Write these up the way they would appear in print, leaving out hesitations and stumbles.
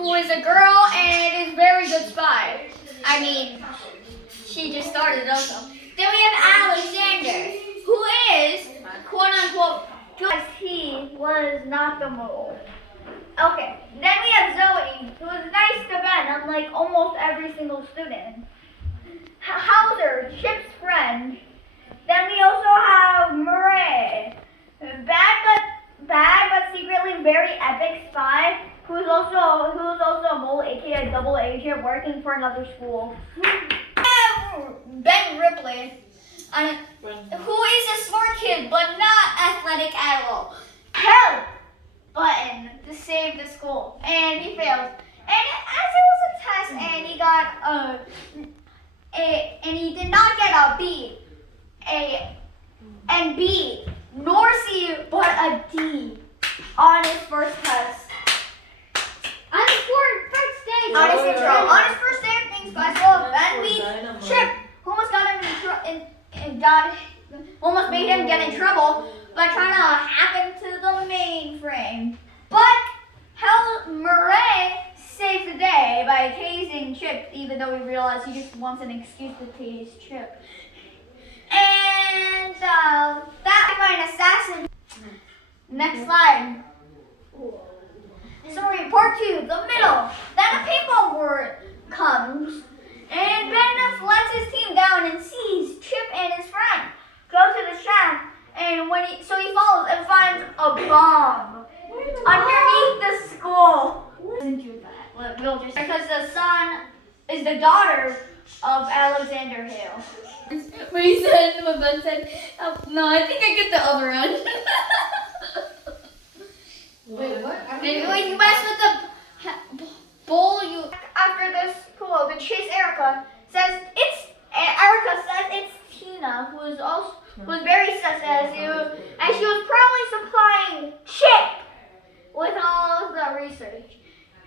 who is a girl and is very good spy. I mean, she just started also. Then we have Alexander, who is quote unquote good. He was not the mole. Okay. Then we have Zoe, who is nice to Ben, unlike almost every single student. Hauser, Chip's friend. Then we also have Murray, bad but secretly very epic spy, who's also a mole, aka a double agent working for another school. Ben Ripley, who is a smart kid but not athletic at all. Help button to save the school, and he failed. And as it was a test, and he got and he did not get a B, and B, nor C, but a D on his first test. On his first day. On his first day of things, guys. So Ben beat Chip, who almost got him almost made him get in trouble by trying to hack into the mainframe. But Murray saves the day by tasing Chip, even though we realize he just wants an excuse to tase Chip. And that by an assassin. Next slide. Sorry, part 2, the middle. Then a paperwork comes, and Ben lets his team down and sees Chip and his friend go to the shack, and he follows and finds a bomb underneath the school. Listen to that. We'll just because the son is the daughter of Alexander Hale. Where he said, my Ben said, oh, no, I think I get the other end. Wait, what? When you mess with the bowl, after this school, the chase Erica says it's Tina, who's very sus as you, and she was probably supplying Chip with all of the research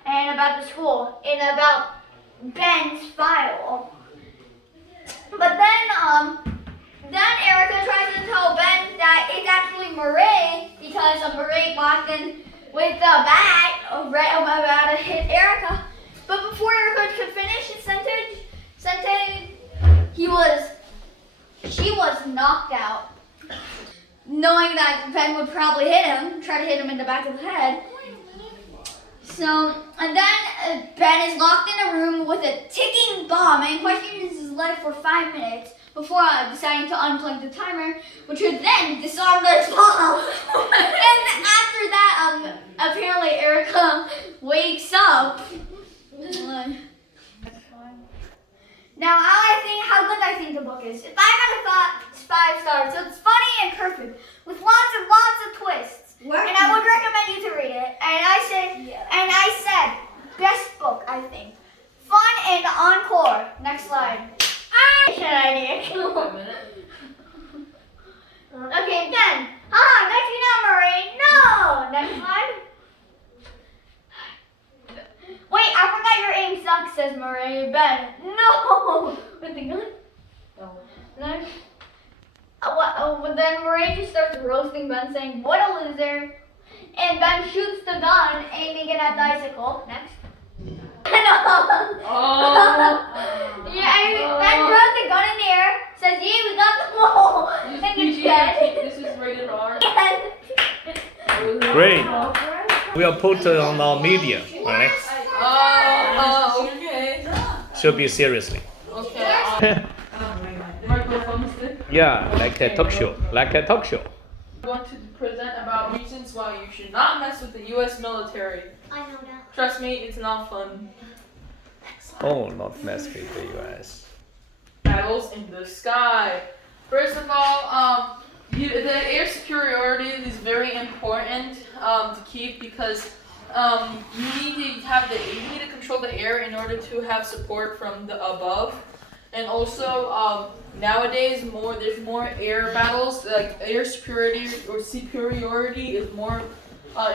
and about the school and about Ben's file. But then Erica tries to tell Ben that it's actually Murray because Murray walked in with the bat about to hit Erica. But before Erica could finish his sentence, she was knocked out. Knowing that Ben would probably try to hit him in the back of the head. So, and then Ben is locked in a room with a ticking bomb and questions his life for 5 minutes before deciding to unplug the timer, which would then disarm the bomb. And after that, apparently Erica wakes up. Now, how good I think the book is. If I got it's 5 stars. So it's funny and perfect, with lots of twists. And I would recommend you to read it. And I said, best book, I think. Fun and encore. Next slide. Okay, then. Next you know, Marie. No. Next slide. Wait, I forgot your aim sucks, says Marie. Ben. No. With the gun? No. Next. Then Marie just starts roasting Ben, saying, what a loser. And Ben shoots the gun, aiming it at the icicle. Next. Yeah, Ben throws the gun in the air, says, yeah, we got the mole. And it's dead. This is rated R. Great. We'll put it on our media, right? Okay. Should be seriously. Okay. Microphone stick. Yeah, like a talk show. I'm going to present about reasons why you should not mess with the U.S. military. I know that. Trust me, it's not fun. Oh, not mess with the US. Battles in the sky. First of all, the air superiority is very important to keep because you need to control the air in order to have support from the above. And also, nowadays there's more air battles. Like air superiority is more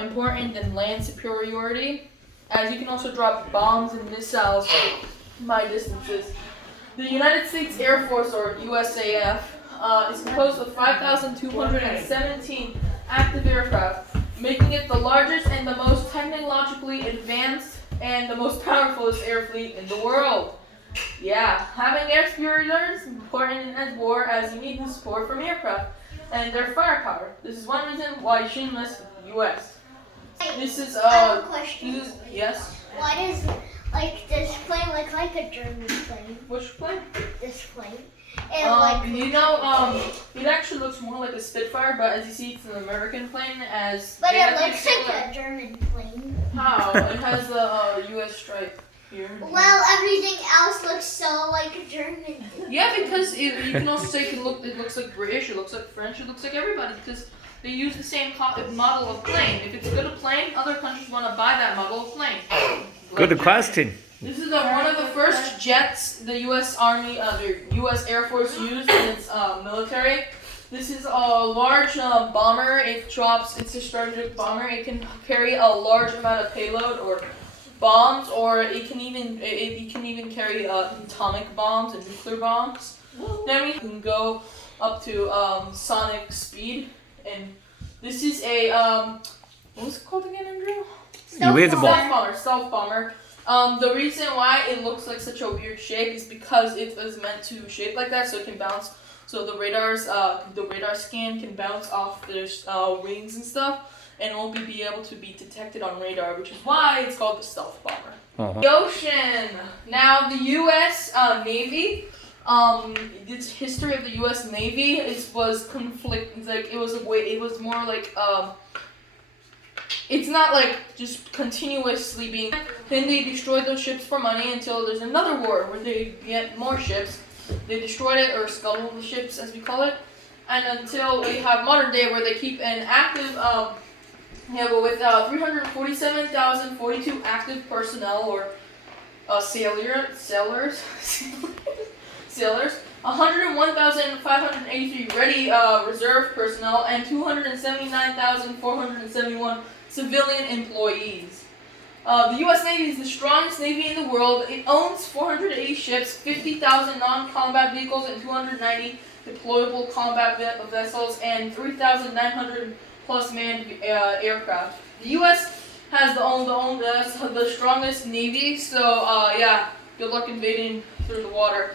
important than land superiority, as you can also drop bombs and missiles by distances. The United States Air Force, or USAF, is composed of 5,217 active aircraft, making it the largest and the most technologically advanced and the most powerful air fleet in the world. Yeah, having air superiority is important in war as you need the support from aircraft and their firepower. This is one reason why you shouldn't mess with the U.S. This is I have a question. Yes. Why does this plane look like a German plane? Which plane? This plane. And it actually looks more like a Spitfire, but as you see, it's an American plane. But it looks like a German plane. How? It has the U.S. stripe here. Well, everything else looks so like a German. Yeah, because you can also say it looks like British, it looks like French, it looks like everybody, because they use the same model of plane. If it's a good plane, other countries want to buy that model of plane. Good question. This is one of the first jets the U.S. Army, the U.S. Air Force used in its military. This is a large bomber. It's a strategic bomber. It can carry a large amount of payload or bombs, or it can even carry atomic bombs and nuclear bombs. Then we can go up to sonic speed, and this is a what was it called again, Andrew? Stealth bomber. The reason why it looks like such a weird shape is because it was meant to shape like that, so it can bounce. So the radar scan can bounce off their wings and stuff, and won't be able to be detected on radar, which is why it's called the stealth bomber. Uh-huh. The ocean. Now the U.S. Navy. Its history of the U.S. Navy was conflict. Like it was more like it's not like just continuously being. Then they destroyed those ships for money until there's another war where they get more ships. They destroyed it, or scuttled the ships as we call it, and until we have modern day where they keep an active, with 347,042 active personnel or sailors, 101,583 ready reserve personnel, and 279,471 civilian employees. The U.S. Navy is the strongest navy in the world. It owns 480 ships, 50,000 non-combat vehicles, and 290 deployable combat vessels, and 3,900 plus manned aircraft. The U.S. has the strongest navy, so good luck invading through the water.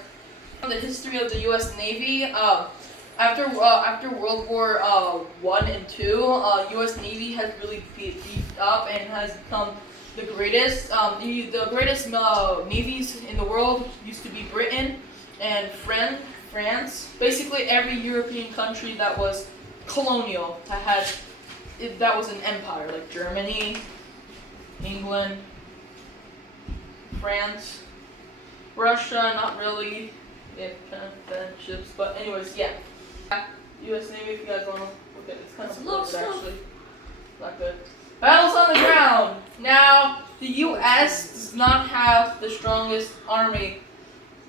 The history of the U.S. Navy. After World War I and II, U.S. Navy has really beefed up and has become the greatest. The greatest navies in the world used to be Britain and France. Basically, every European country that was colonial that was an empire, like Germany, England, France, Russia. Not really. Yeah, kind of bad ships, but anyways, yeah. U.S. Navy, if you guys want to look at it, it's kind of good actually. Not good. Battles on the ground. Now, the U.S. does not have the strongest army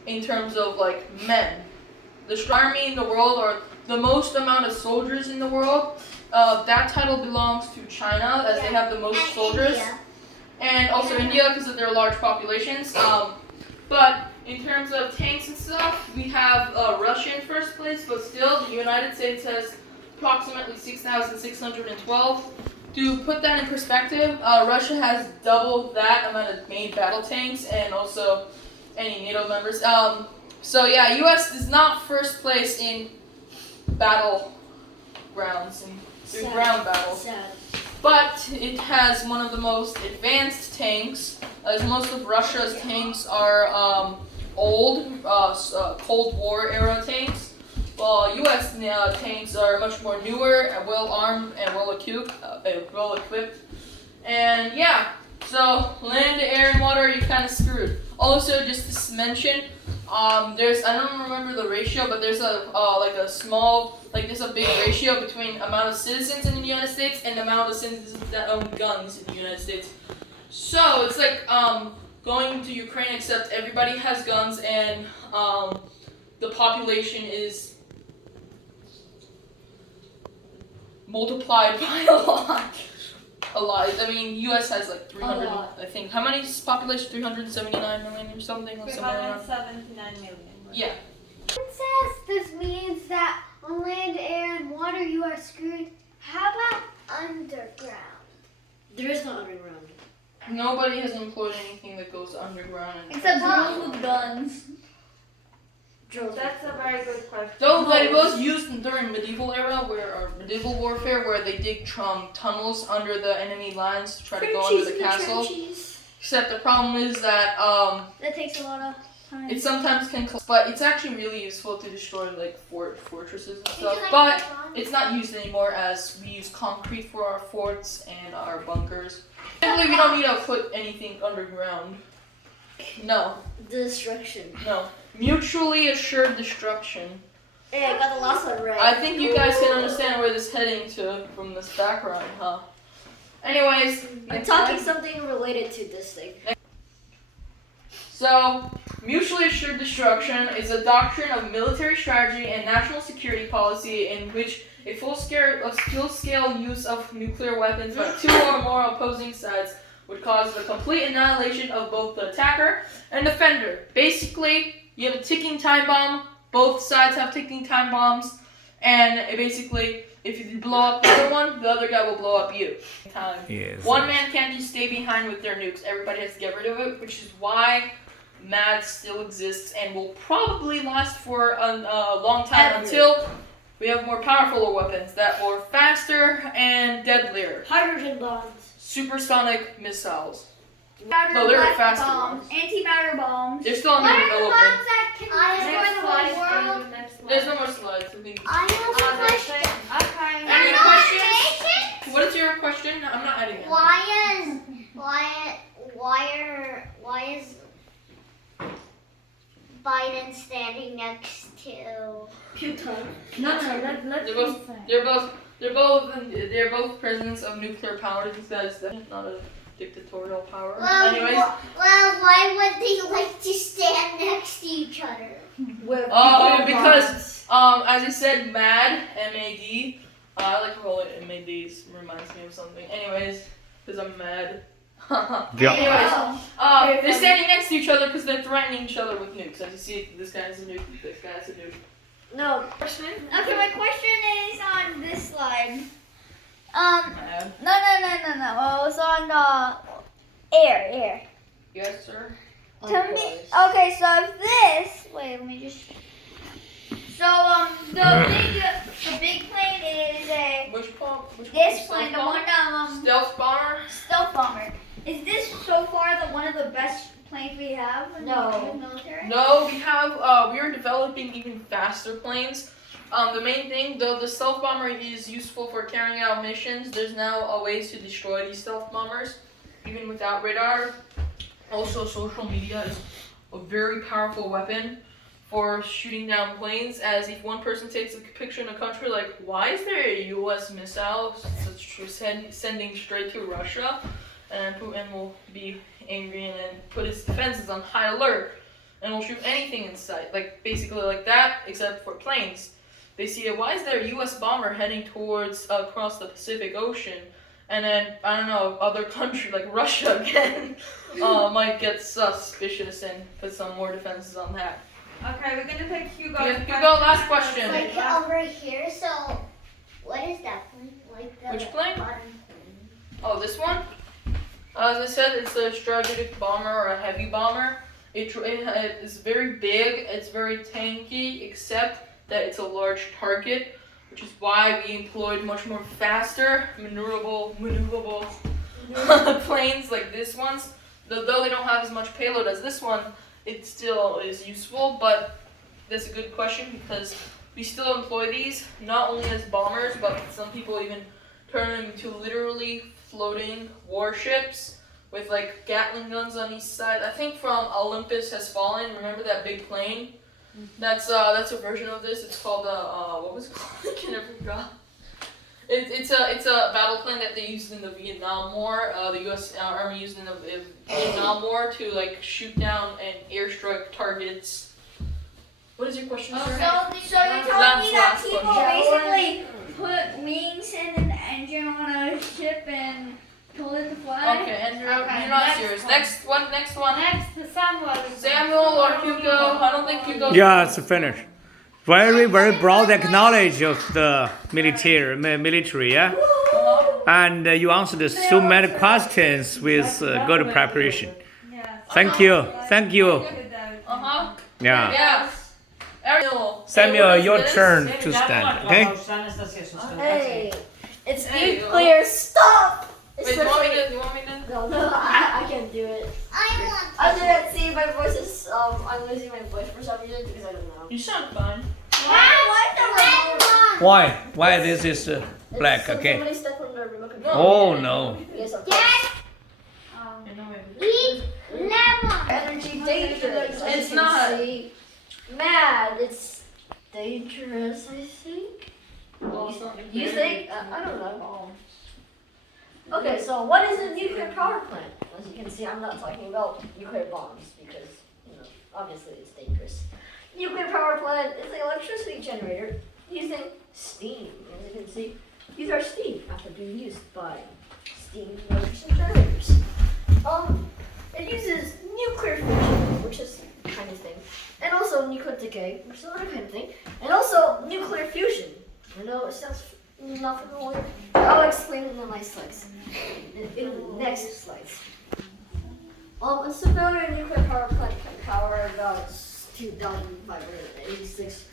in terms of like men. The strongest army in the world, or the most amount of soldiers in the world, that title belongs to China, as they have the most soldiers, and also India because of their large populations. But in terms of tanks and stuff, we have Russia in first place, but still the United States has approximately 6,612. To put that in perspective, Russia has double that amount of main battle tanks and also any NATO members. So yeah, U.S. is not first place in battlegrounds and ground battles. But it has one of the most advanced tanks, as most of Russia's tanks are old, Cold War era tanks, while U.S. tanks are much more newer, well-armed, and well-equipped. And yeah, so land, air, and water, you're kind of screwed. Also, just to mention, I don't remember the ratio, but there's a big ratio between amount of citizens in the United States and the amount of citizens that own guns in the United States. So it's like going to Ukraine, except everybody has guns, and the population is multiplied by a lot. A lot. I mean, U.S. has like 300. I think how many population? 379 million or something. 379 million. Yeah. It says this means that on land, air, and water you are screwed. How about underground? There is no underground. Nobody has employed anything that goes underground. Except drones with guns. That's a very good question. Though it was used during medieval era, or medieval warfare, where they dig tunnels under the enemy lines to try to go under the castle. Except the problem is that That takes a lot of time. it sometimes can, but it's actually really useful to destroy like fortresses and stuff. But it's not used anymore as we use concrete for our forts and our bunkers. Technically, we don't need to put anything underground. No, Destruction. no. Mutually assured destruction. Hey, I got the last one right. I think you guys can understand where this is heading to from this background, huh? Anyways, I'm next talking slide. something related to this thing. So, mutually assured destruction is a doctrine of military strategy and national security policy in which a full-scale use of nuclear weapons by two or more opposing sides would cause the complete annihilation of both the attacker and defender. Basically, you have a ticking time bomb. Both sides have ticking time bombs, and basically, if you blow up the other one, the other guy will blow up you. Yes. One man can't just stay behind with their nukes. Everybody has to get rid of it, which is why MAD still exists and will probably last for a long time until we have more powerful weapons that are faster and deadlier. Hydrogen bombs. Supersonic missiles. Matter No, they're black faster bombs, ones. antimatter bombs. They're still under What are the development. bombs that can Next destroy the slide. whole world? Next slide. There's no more slides. I think. I have a question. Okay. Any An questions? automation? What is your question? I'm not adding it. Why is Biden standing next to? Putin. No, they're both presidents of nuclear power. That's not a dictatorial power. Anyways, Why would they like to stand next to each other? because as I said, MAD, M-A-D. I like to call it M-A-D. It reminds me of something. Anyways, because I'm mad. Anyways, they're standing next to each other because they're threatening each other with nukes. As you see, this guy has a nuke. This guy has a nuke. No. Okay, my question is on this slide. Mad. No. Oh, it's on air. Yes, sir. Tell me. Okay, so if this. Wait, let me just. So the big plane is a. Which bomb? This plane, the one Stealth bomber. stealth bomber. Is this so far one of the best planes we have in No. the military? No, we are developing even faster planes. The main thing, though the stealth bomber is useful for carrying out missions, there's now ways to destroy these stealth bombers, even without radar. Also, social media is a very powerful weapon for shooting down planes, as if one person takes a picture in a country like, why is there a U.S. missile sending straight to Russia? And Putin will be angry and then put his defenses on high alert and will shoot anything in sight, like basically like that, except for planes. They see why is there a U.S. bomber heading towards across the Pacific Ocean, and then I don't know, other country like Russia again might get suspicious and put some more defenses on that. Okay, we're gonna take Hugo. Hugo, last question. Like over here. So, what is that plane? Like the Which plane? bottom plane. Oh, this one? As I said, it's a strategic bomber or a heavy bomber. It is very big, it's very tanky, except that it's a large target, which is why we employed much more faster, maneuverable planes like this ones. Though they don't have as much payload as this one, it still is useful, but that's a good question because we still employ these, not only as bombers, but some people even turn them into literally floating warships with like Gatling guns on each side. I think from Olympus Has Fallen, remember that big plane? That's a version of this. It's called what was it called? I never forgot. It's a battle plane that they used in the Vietnam War. The U.S. Army used in the Vietnam War to like shoot down and airstrike targets. What is your question, sir? So you're telling me that people basically put wings in an engine on a ship and pull it to fly? Okay, Andrew, Okay, you're not next serious. one. Next one. Next, Samuel or Hugo? I don't think Hugo. Yeah, it's finished. Very broad knowledge of the military. Yeah. Uh-huh. And you answered so many questions with good preparation. Yes. Thank you. Thank you. Uh-huh. Yeah. Yeah. Ariel. Samuel, Hey, what your is this? turn to stand, okay? Hey, it's Hey, nuclear stuff. Wait, you want me to? No, I can't do it. I didn't see my voice is I'm losing my voice for some reason because I don't know. You sound fine. Why? Why this is black again? Somebody step on the remote control. Oh no. Yes, of course. Energy dangerous. as It's you can not. see. Mad. It's dangerous. I think. You think? I don't know. Okay, so what is a nuclear power plant? As you can see, I'm not talking about nuclear bombs because, obviously it's dangerous. Nuclear power plant is an electricity generator using steam. As you can see, these are steam after being used by steam electricity generators. It uses nuclear fission, which is kind of thing, and also nuclear decay, which is another kind of thing, and also nuclear fusion. I know it sounds not familiar. I'll explain it in my slides. In the next slides. A civilian nuclear power plant can power about 2,586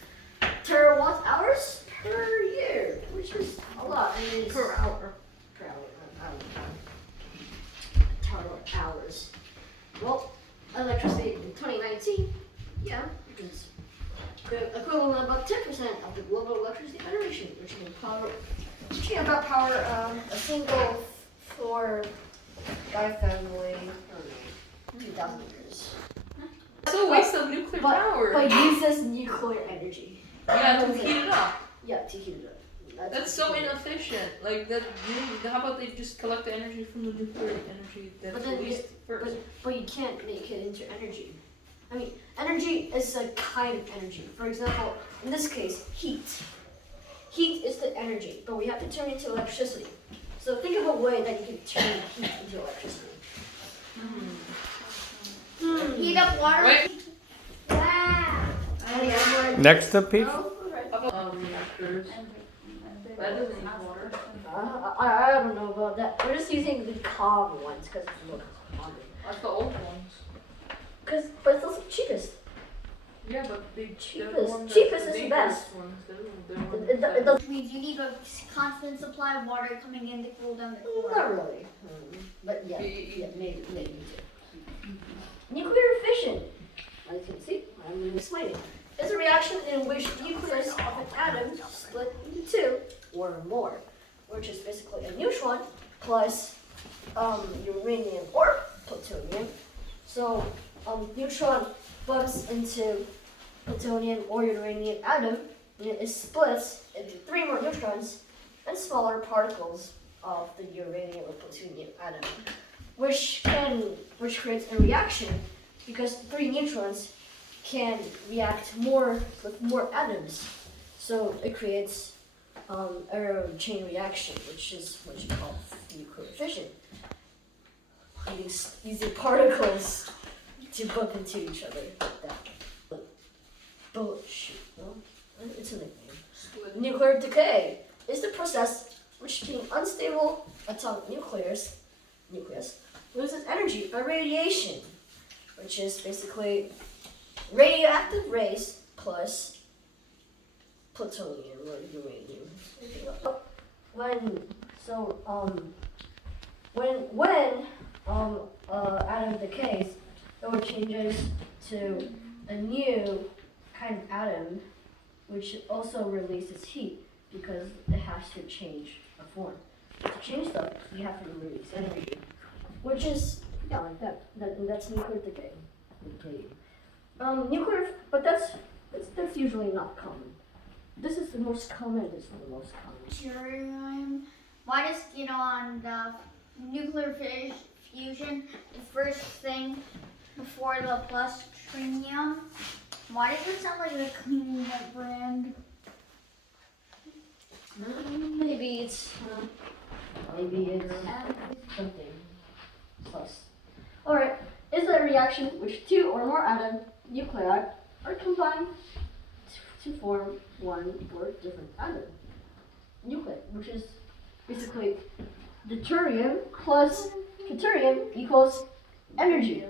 terawatt hours per year, which is a lot. And it's Per hour. Per hour, not terawatt hours. Well, electricity in 2019, yeah, because equivalent of about 10% of the global electricity generation, which can about power a single floor guy family for 2,000 years. It's a waste of nuclear power. But uses nuclear energy. Yeah, to heat it up. Yeah, to heat it up. That's so inefficient. Like that. How about they just collect the energy from the nuclear energy that's But then released first? But you can't make it into energy. I mean, energy is a kind of energy. For example, in this case, heat. Heat is the energy, but we have to turn it into electricity. So think of a way that you can turn heat into electricity. Heat up water. Right? Wow. Any other Next topic. No? Alright. How about reactors? That doesn't need water. I don't know about that. We're just using the calm ones because it's more common. That's the old ones. But it's also cheapest. Yeah, but they're the Cheapest. ones Cheapest that's is the dangerous best. ones. It does Which means you need a constant supply of water coming in to cool down the core. not really. But yeah, Yeah. maybe. Nuclear fission, as you can see, I'm explaining, is a reaction in which nucleus of an atom split into two or more, which is basically a neutron plus uranium or plutonium. So neutron bumps into plutonium or uranium atom, and it splits into three more neutrons and smaller particles of the uranium or plutonium atom, which creates a reaction because three neutrons can react more with more atoms, so it creates a chain reaction, which is what you call nuclear fission. Using particles to bump into each other like that. Bullshit. Well, it's a nickname. Nuclear decay is the process which being unstable atomic nucleus loses energy by radiation, which is basically radioactive rays plus plutonium or uranium. When atom decays, it changes to a new kind of atom, which also releases heat because it has to change a form. To change stuff, you have to release energy, which is like that. That's nuclear decay. But that's usually not common. This is the most common. This is the most common. Deuterium. Why does, on the nuclear fusion, the first thing before the plus trinium, why does it sound like a cleaning up brand? Maybe it's something plus. Alright, is a reaction which two or more atom nuclei are combined to form one or different atom nuclei, which is basically deuterium plus tritium equals energy,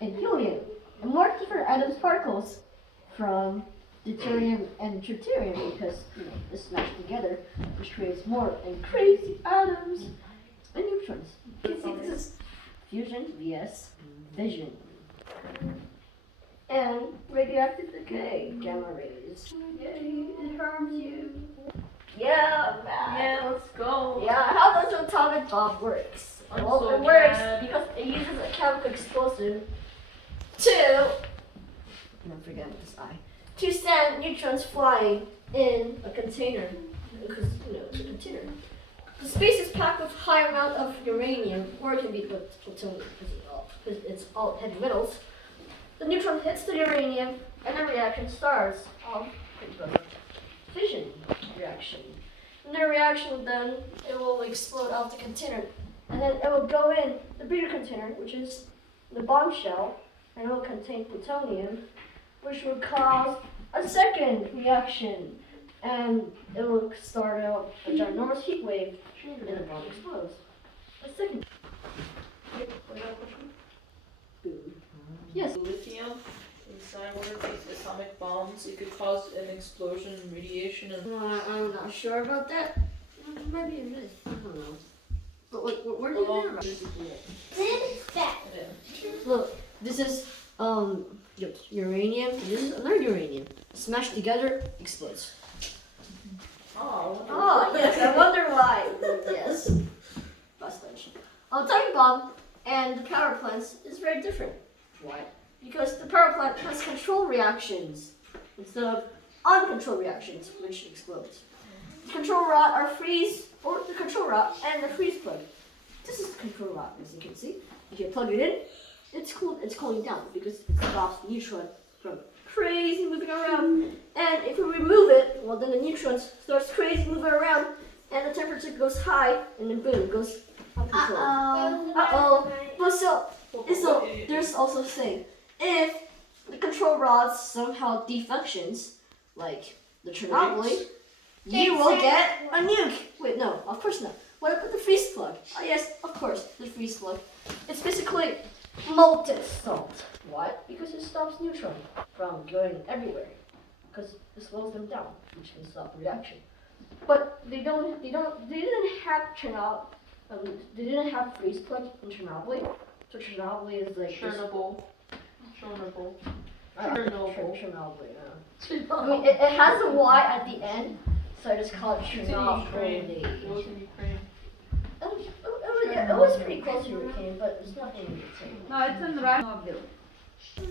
and helium, and more different atoms particles from deuterium and tritium because they smash together, which creates more and crazy atoms and neutrons. You can see this is fusion vs fission. And radioactive decay, gamma rays. Yay, it harms you. Yeah, man. Yeah, let's go. Yeah, how does an atomic bomb works? I'm Well, so it works mad. because it uses a chemical explosive to, don't forget this I, to send neutrons flying in a container, because it's a container. The space is packed with high amount of uranium, or it can be plutonium because it's all heavy metals. The neutron hits the uranium, and the reaction starts. Fission reaction. And the reaction then it will explode out the container, and then it will go in the bigger container, which is the bombshell, and it will contain plutonium, which will cause a second reaction, and it will start out a ginormous heat wave, and the bomb explodes. A second. Boom. Yes. Lithium inside one of these atomic bombs, it could cause an explosion and radiation and I'm not sure about that. Maybe it is. I don't know. But where do you Oh, hear about this it? is it. Look, this is uranium. And this is another uranium. Smashed together, explodes. Oh, Oh yes, I wonder why. Yes. Busted. Atomic bomb and the power plants is very different. Why? Because the power plant has control reactions instead of uncontrolled reactions, which explodes. The control rod are freeze, or the control rod and the freeze plug. This is the control rod, as you can see. If you plug it in, it's cooling down because it stops the neutron from crazy moving around. And if we remove it, well then the neutrons starts crazy moving around, and the temperature goes high, and then boom, it goes uncontrolled. Uh-oh. But so there's also saying, if the control rods somehow defunctions, like the Chernobyl, you will get a nuke. Wait, no, of course not. What about the freeze plug? Oh yes, of course, the freeze plug. It's basically molten salt. Why? Because it stops neutron from going everywhere. Because it slows them down, which can stop the reaction. But they didn't have Chernobyl. They didn't have freeze plug in Chernobyl. So Chernobyl is like Chernobyl. Chernobyl. Chernobyl. I mean, it has a Y at the end, so I just call it It's in Chernobyl. Ukraine. It was in Ukraine. It was pretty close to Ukraine, but it's not in Ukraine. No, it's in Russia.